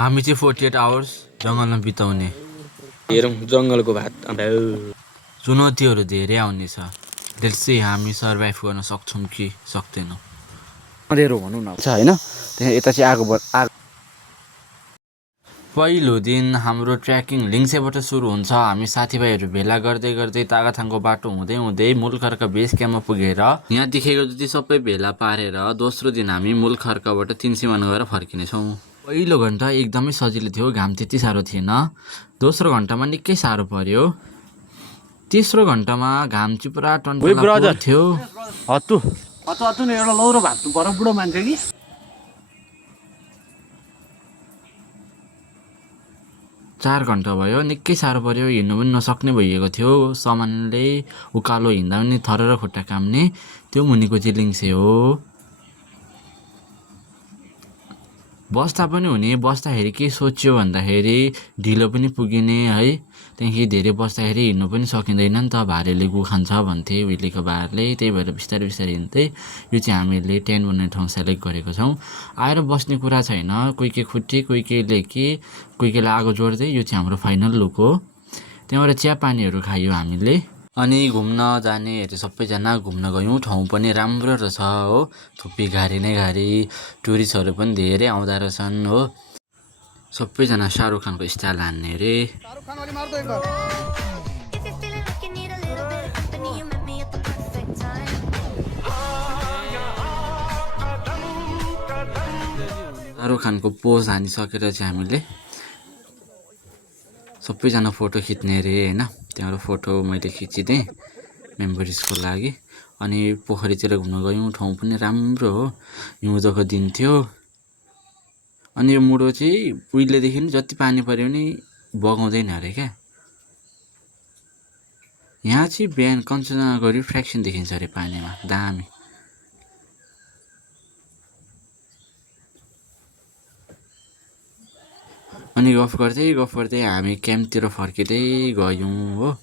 हामी चाहिँ 48 आवर्स जङ्गलमा बिताउने। हेरौँ जङ्गलको भात चुनौतीहरू धेरै आउनेछ। त्यसै हामी सर्भाइभ गर्न सक्छौँ कि सक्दैनौँ अँधेरो भनौँ न होइन। त्यहाँ यता चाहिँ आगो पहिलो दिन हाम्रो ट्रेकिङ लिङ्सेबाट सुरु हुन्छ। हामी साथीभाइहरू भेला गर्दै गर्दै तागाथाङको बाटो हुँदै हुँदै मूलखर्क बेस क्याम्पमा पुगेर यहाँ देखेको जति सबै भेला पारेर दोस्रो दिन हामी मूलखर्कबाट तिनसिमान गएर फर्किनेछौँ। पहिलो घन्टा एकदमै सजिलो थियो, घाम त्यति साह्रो थिएन। दोस्रो घन्टामा निकै साह्रो पर्यो। तेस्रो घन्टामा घाम चाहिँ पुरा टन्टला थियो। हत्तु नि एउटा लौरो भाग्नु पर्यो बुढो मान्छे कि। 4 घन्टा भयो, निकै साह्रो पर्यो, हिँड्नु पनि नसक्ने भइएको थियो। सामानले उकालो हिँड्दा पनि थर र खुट्टा काम्ने। त्यो मुनिको चाहिँ लिङ्से हो। बस्दा पनि हुने, बस्दाखेरि के सोच्यो भन्दाखेरि ढिलो पनि पुगिने है। त्यहाँदेखि धेरै बस्दाखेरि हिँड्नु पनि सकिँदैन नि त, भारेले गु खान्छ भन्थे उहिलेको बारले। त्यही भएर बिस्तारै बिस्तारै हिँड्दै यो चाहिँ हामीले टेन्ट बनाउने ठाउँ सेलेक्ट गरेको छौँ। आएर बस्ने कुरा छैन, कोही के खुट्टी कोही केले के कोही केले आगो जोड्दै। यो चाहिँ हाम्रो फाइनल लुक हो। त्यहाँबाट चिया पानीहरू खायो हामीले। अनि घुम्न जानेहरू सबैजना घुम्न गयौँ। ठाउँ पनि राम्रो रहेछ हो, थुप्पी घारी नै घारी, टुरिस्टहरू पनि धेरै आउँदो रहेछन् हो। सबैजना शाहरुख खानको स्टाइल हान्ने अरे। शाहरुख खानको पोज हानिसकेर चाहिँ हामीले सबैजना फोटो खिच्ने अरे होइन। त्यहाँबाट फोटो मैले खिचिदिएँ मेमोरिजको लागि। अनि पोखरीतिर घुम्न गयौँ, ठाउँ पनि राम्रो हो। हिउँदोको दिन थियो। अनि यो मुडो चाहिँ उहिलेदेखि जति पानी पऱ्यो भने बगाउँदैन अरे क्या। यहाँ चाहिँ बिहान कञ्चनजङ्घाको रिफ्रेक्सन देखिन्छ अरे पानीमा, दामी। अनि गफ गर्दै हामी क्याम्पतिर फर्किँदै गयौँ हो।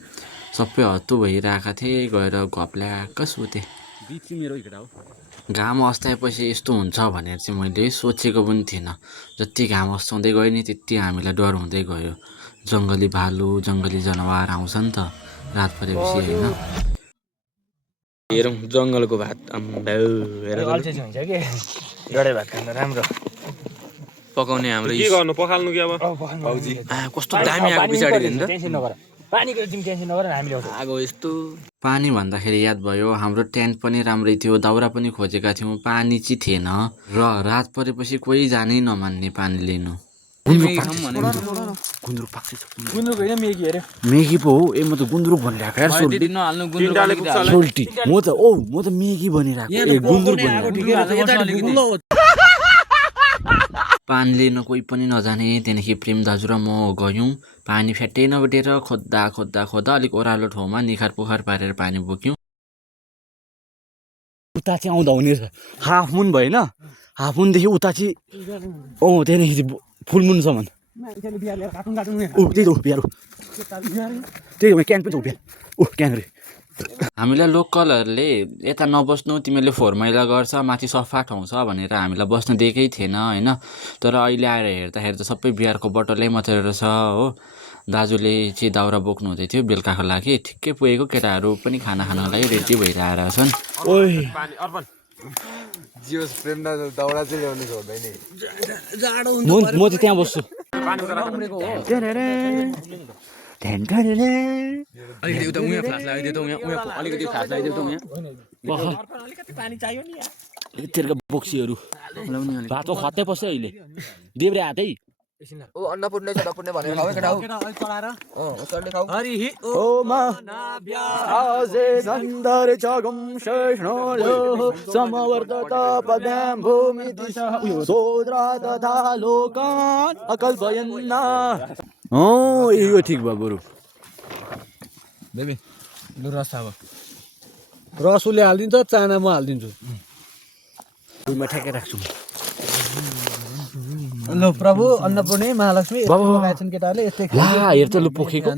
सबै हत्तु भइरहेका थिए, गएर घप्ल्याक्क सुते। घाम अस्ताएपछि यस्तो हुन्छ भनेर चाहिँ मैले सोचेको पनि थिइनँ। जति घाम अस्ताउँदै गयो नि त्यति हामीलाई डर हुँदै गयो। जङ्गली भालु जङ्गली जनावर आउँछ नि त रात परेपछि होइन। हेरौँ जङ्गलको भात डढे भात खान राम्रो पकाउने हाम्रो के गर्नु पखाल्नु कि अब भाउजी कस्तो दामी आगो पछाडि हेर्नु पानीको तिमी टेन्सन नगर, हामीले आगो यस्तो। पानी भन्दाखेरि याद भयो, हाम्रो टेन्ट पनि राम्रै थियो, दाउरा पनि खोजेका थियौँ, पानी चाहिँ थिएन। र रात परेपछि कोही जानै नमान्ने पानी लिनु। गुन्द्रुक पाक्छ। गुन्द्रुक होइन मेगी अरे। मेगी पो हो। ए म त गुन्द्रुक भनिरहेको यार। सोल्टी म त मेगी भनिरहेको। ए गुन्द्रुक भनिरहेको। पानी लिन कोही पनि नजाने। त्यहाँदेखि प्रेम दाजु र म गयौँ। पानी फ्याट्टै नभेटेर खोज्दा अलिक ओह्रालो ठाउँमा निखार पोखर पारेर पानी बोक्यौँ। उता चाहिँ आउँदा हुने रहेछ। हाफ मुन भयो होइन, हाफ मुनदेखि उता चाहिँ त्यहाँदेखि फुलमुनसम्म। त्यही त हो बिहार। त्यही हो क्यान पनि त हो बिहार। क्यान अरे। हामीलाई लोकलहरूले यता नबस्नु, तिमीले फोहोर मैला गर्छ, माथि सफा ठाउँ छ भनेर हामीलाई बस्न दिएकै थिएन होइन। तर अहिले आएर हेर्दाखेरि त सबै बिहारको बोटलै मात्रै रहेछ हो। दाजुले चाहिँ दाउरा बोक्नु हुँदै थियो बेलुकाको लागि। ठिक्कै पुगेको, केटाहरू पनि खाना खानको लागि रेडी भइरहेका छन्। म चाहिँ त्यहाँ बस्छु। बोक्सीहरू भातको खत्तै पस्छ अहिले। देब्रे हातै अन्नपूर्ण जडापूर्ण भनेर खाऊ केटा हो चढ्ने खाऊ ओ मा आजे गन्धर जगम शेषणो समवर्तत पदम भूमि दिशा सोद्रा तथा लोकान अकल्पयन्ना। यो ठिक भयो बरु। बेबी लु रस अब रस उसले हालिदिन्छ, चाना म हालिदिन्छु। म ठ्याक्कै राख्छु। ल प्रभु अन्नपूर्णे महालक्ष्मी खाएछन् केटाहरूले यस्तै ला हेर त लु पोखेको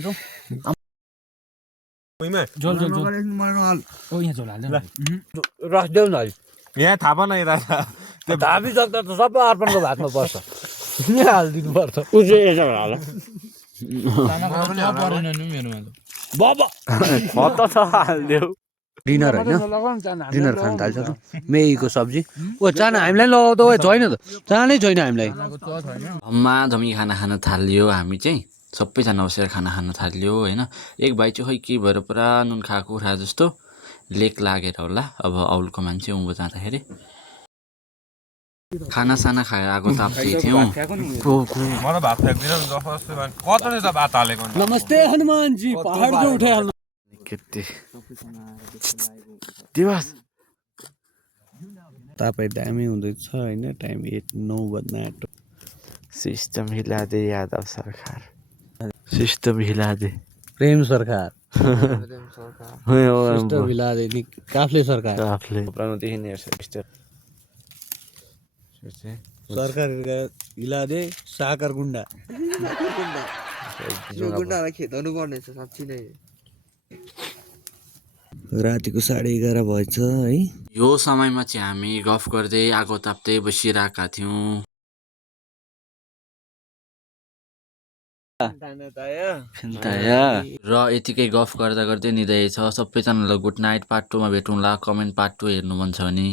झोल यहाँ झोल हाल्दैन रस देऊ न। यहाँ थाहा न यता धापी सक्दा त सबै अर्पणको भातमा पर्छ। यहाँ हालिदिनु पर्छ बाबा खत छ हाल्देऊ डिनर होइन डिनर खान थाल्छ त मेगीको सब्जी ओ चाना हामीलाई लगाउँदा ओ छैन त चाना नै छैन हामीलाई धमाधमी खाना खान थाल्यो हामी चाहिँ सबैजना बसेर खाना खान थाल्यो होइन एक भाइ चाहिँ खै के भएर पुरा नुन खाएको खा जस्तो लेक लागेर होला अब औलको मान्छे उँभो जाँदाखेरि खानासाना खाएर आगो ताप्दै थियौँ मलाई भात फ्याँक्दिन कताले त भात हालेको नमस्ते हनुमानजी पहाड जो उठाइहाल्नु केटी दिवस तपाईँ दामी हुँदैछ होइन टाइम 8-9 बज्न आँट्यो सिस्टम हिला दे यादव सरकार सिस्टम हिला दे प्रेम सरकार सिस्टम हिला दे नि काफ्ले सरकार आफूले पुरानोदेखि नै हेर्छ सरकार हिला दे साकर गुन्डा गुन्डालाई खेदाउनु पर्ने छ साँच्ची नै रातिको 11:30 भएछ है यो समयमा चाहिँ हामी गफ गर्दै आगो ताप्दै बसिरहेका थियौँ र यतिकै गफ गर्दा गर्दै निदाइ छ सबैजनालाई गुड नाइट पार्ट 2मा भेटौँला कमेन्ट पार्ट 2 हेर्नु मन छ भने